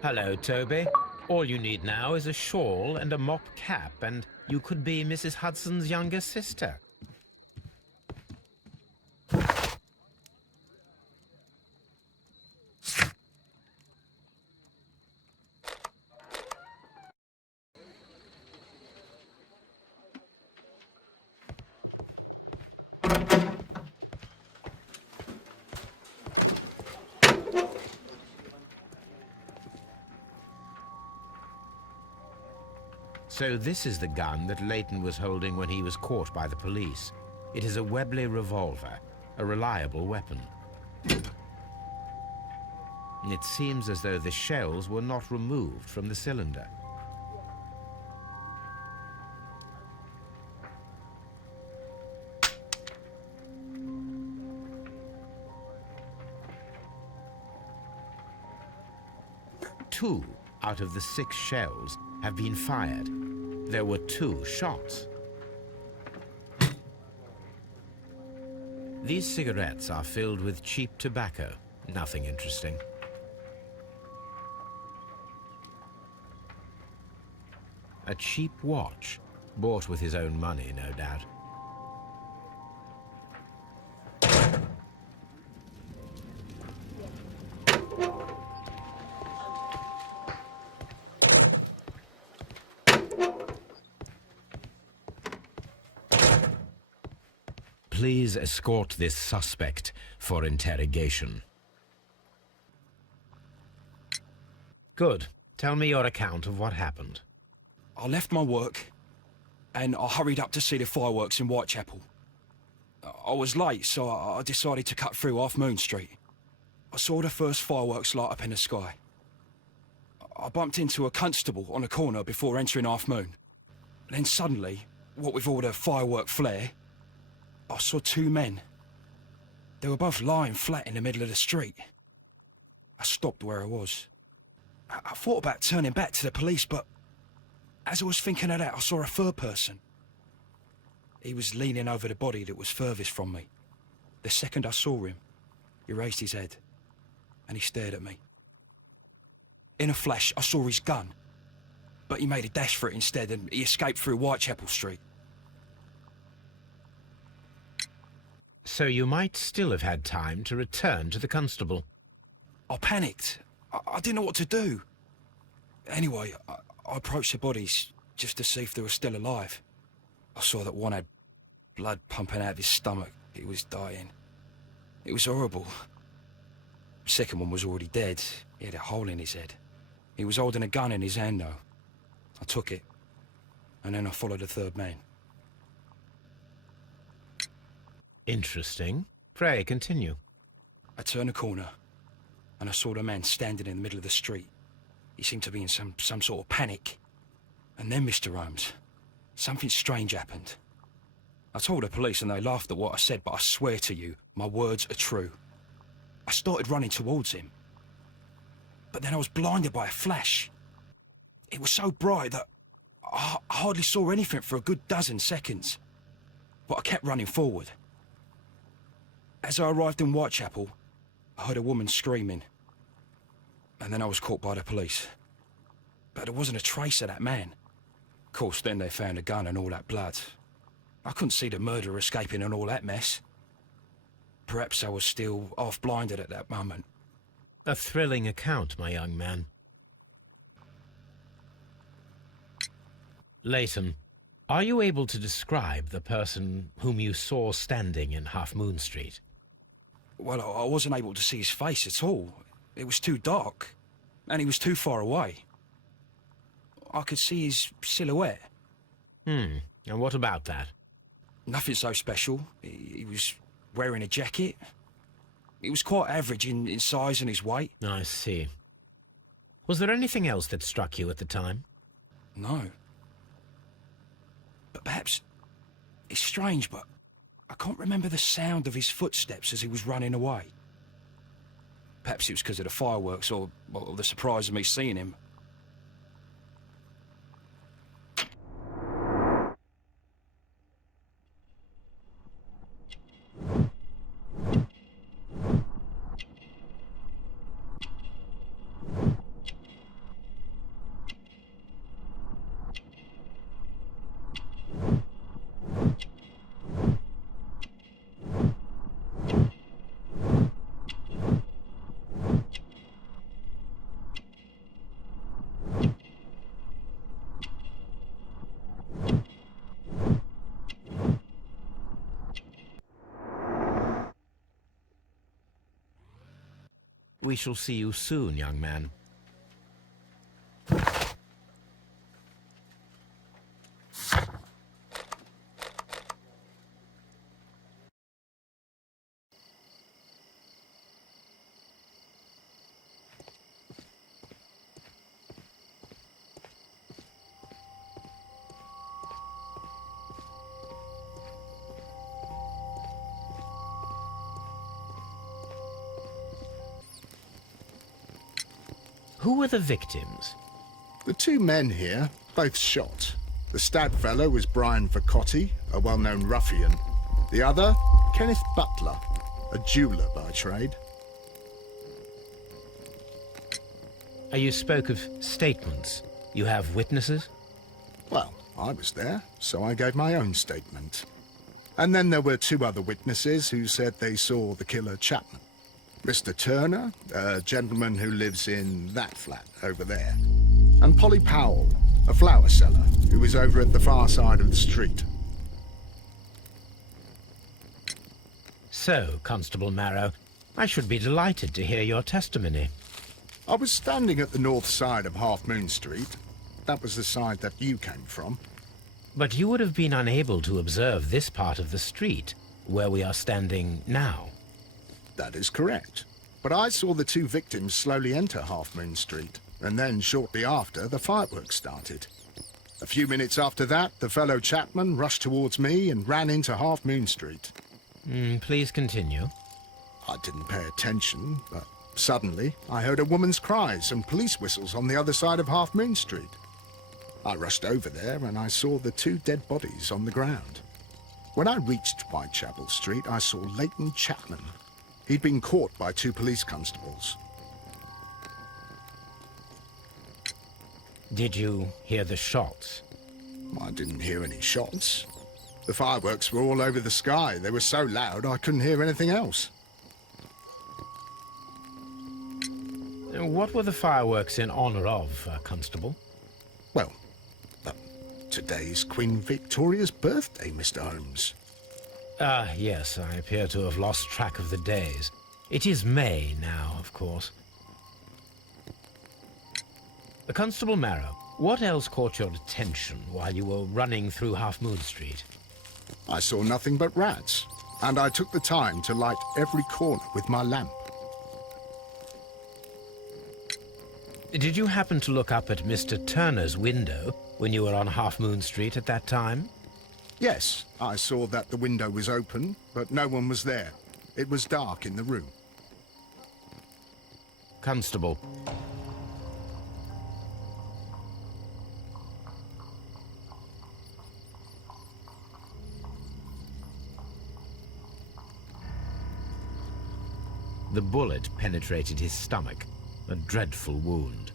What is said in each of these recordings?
Hello, Toby. All you need now is a shawl and a mop cap, and you could be Mrs. Hudson's younger sister. So this is the gun that Layton was holding when he was caught by the police. It is a Webley revolver, a reliable weapon. It seems as though the shells were not removed from the cylinder. Two out of the 6 shells have been fired. There were 2 shots. These cigarettes are filled with cheap tobacco. Nothing interesting. A cheap watch, bought with his own money, no doubt. Please escort this suspect for interrogation. Good. Tell me your account of what happened. I left my work and I hurried up to see the fireworks in Whitechapel. I was late, so I decided to cut through Half Moon Street. I saw the first fireworks light up in the sky. I bumped into a constable on a corner before entering Half Moon. Then suddenly, what with all the firework flare, I saw 2 men. They were both lying flat in the middle of the street. I stopped where I was. I thought about turning back to the police, but as I was thinking of that, I saw a third person. He was leaning over the body that was furthest from me. The second I saw him, he raised his head and he stared at me. In a flash, I saw his gun, but he made a dash for it instead and he escaped through Whitechapel Street. So you might still have had time to return to the constable. I panicked. I didn't know what to do. Anyway, I approached the bodies just to see if they were still alive. I saw that one had blood pumping out of his stomach. He was dying. It was horrible. The second one was already dead. He had a hole in his head. He was holding a gun in his hand, though. I took it, and then I followed the third man. Interesting. Pray, continue. I turned a corner, and I saw the man standing in the middle of the street. He seemed to be in some sort of panic. And then, Mr. Holmes, something strange happened. I told the police and they laughed at what I said, but I swear to you, my words are true. I started running towards him. But then I was blinded by a flash. It was so bright that I hardly saw anything for a good dozen seconds. But I kept running forward. As I arrived in Whitechapel, I heard a woman screaming. And then I was caught by the police. But there wasn't a trace of that man. Of course, then they found a gun and all that blood. I couldn't see the murderer escaping and all that mess. Perhaps I was still half-blinded at that moment. A thrilling account, my young man. Layton, are you able to describe the person whom you saw standing in Half Moon Street? Well, I wasn't able to see his face at all. It was too dark, and he was too far away. I could see his silhouette. And what about that? Nothing so special. He was wearing a jacket. He was quite average in size and his weight. I see. Was there anything else that struck you at the time? No. But perhaps... It's strange, but I can't remember the sound of his footsteps as he was running away. Perhaps it was because of the fireworks or the surprise of me seeing him. We shall see you soon, young man. Who were the victims? The two men here, both shot. The stabbed fellow was Brian Vercotti, a well-known ruffian. The other, Kenneth Butler, a jeweller by trade. You spoke of statements. You have witnesses? Well, I was there, so I gave my own statement. And then there were two other witnesses who said they saw the killer Chapman. Mr. Turner, a gentleman who lives in that flat over there. And Polly Powell, a flower seller, who was over at the far side of the street. So, Constable Marrow, I should be delighted to hear your testimony. I was standing at the north side of Half Moon Street. That was the side that you came from. But you would have been unable to observe this part of the street, where we are standing now. That is correct. But I saw the two victims slowly enter Half Moon Street, and then shortly after, the fireworks started. A few minutes after that, the fellow Chapman rushed towards me and ran into Half Moon Street. Please continue. I didn't pay attention, but suddenly I heard a woman's cries and police whistles on the other side of Half Moon Street. I rushed over there and I saw the two dead bodies on the ground. When I reached Whitechapel Street, I saw Layton Chapman. He'd been caught by two police constables. Did you hear the shots? I didn't hear any shots. The fireworks were all over the sky. They were so loud I couldn't hear anything else. What were the fireworks in honor of, Constable? Well, today's Queen Victoria's birthday, Mr. Holmes. Yes, I appear to have lost track of the days. It is May now, of course. Constable Marrow, what else caught your attention while you were running through Half Moon Street? I saw nothing but rats, and I took the time to light every corner with my lamp. Did you happen to look up at Mr. Turner's window when you were on Half Moon Street at that time? Yes, I saw that the window was open, but no one was there. It was dark in the room. Constable. The bullet penetrated his stomach, a dreadful wound.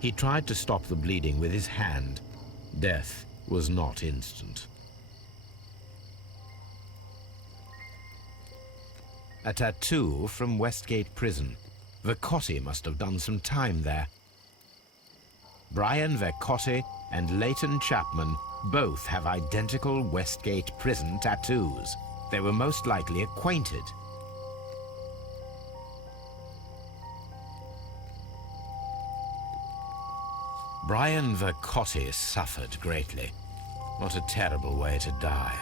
He tried to stop the bleeding with his hand. Death was not instant. A tattoo from Westgate Prison. Vercotti must have done some time there. Brian Vercotti and Layton Chapman both have identical Westgate Prison tattoos. They were most likely acquainted. Brian Vercotti suffered greatly. What a terrible way to die.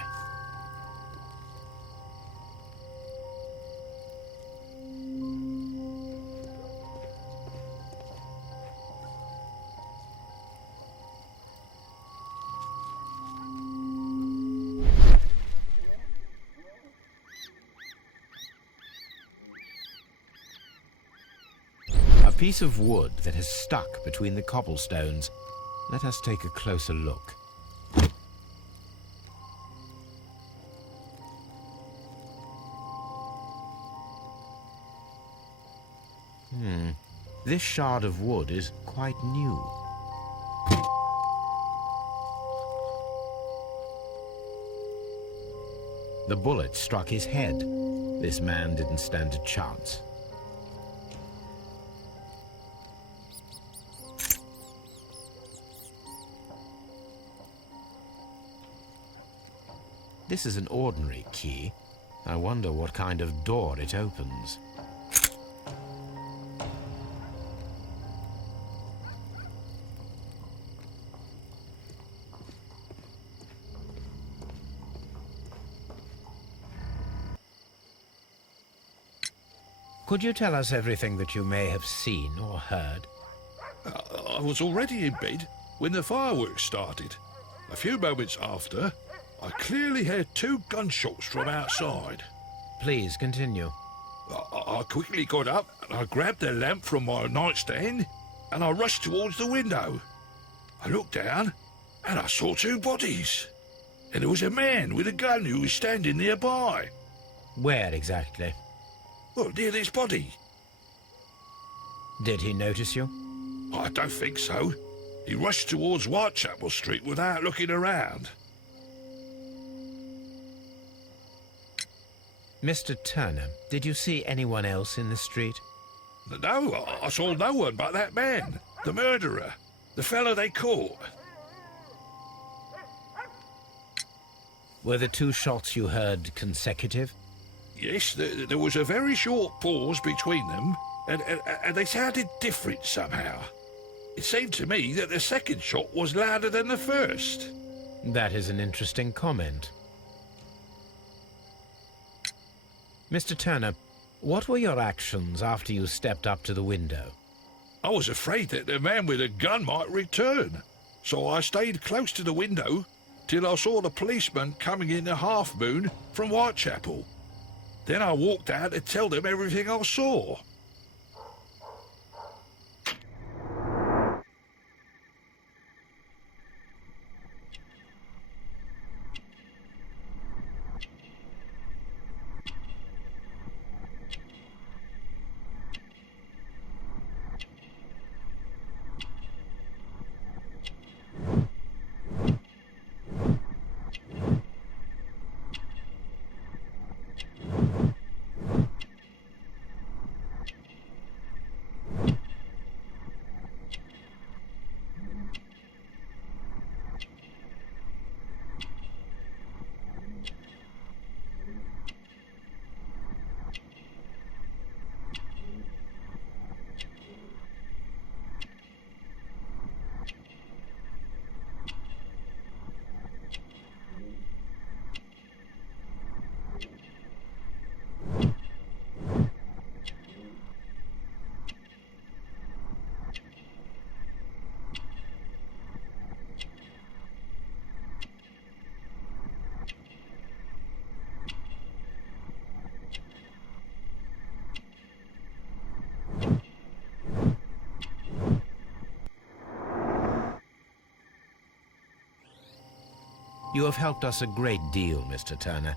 A piece of wood that has stuck between the cobblestones. Let us take a closer look. This shard of wood is quite new. The bullet struck his head. This man didn't stand a chance. This is an ordinary key. I wonder what kind of door it opens. Could you tell us everything that you may have seen or heard? I was already in bed when the fireworks started. A few moments after, I clearly heard 2 gunshots from outside. Please continue. I quickly got up and I grabbed the lamp from my nightstand and I rushed towards the window. I looked down and I saw 2 bodies. And there was a man with a gun who was standing nearby. Where exactly? Well, near this body. Did he notice you? I don't think so. He rushed towards Whitechapel Street without looking around. Mr. Turner, did you see anyone else in the street? No, I saw no one but that man, the murderer, the fellow they caught. Were the 2 shots you heard consecutive? Yes, there was a very short pause between them, and they sounded different somehow. It seemed to me that the second shot was louder than the first. That is an interesting comment. Mr. Turner, what were your actions after you stepped up to the window? I was afraid that the man with a gun might return, so I stayed close to the window till I saw the policeman coming in the Half Moon from Whitechapel. Then I walked out to tell them everything I saw. You have helped us a great deal, Mr. Turner.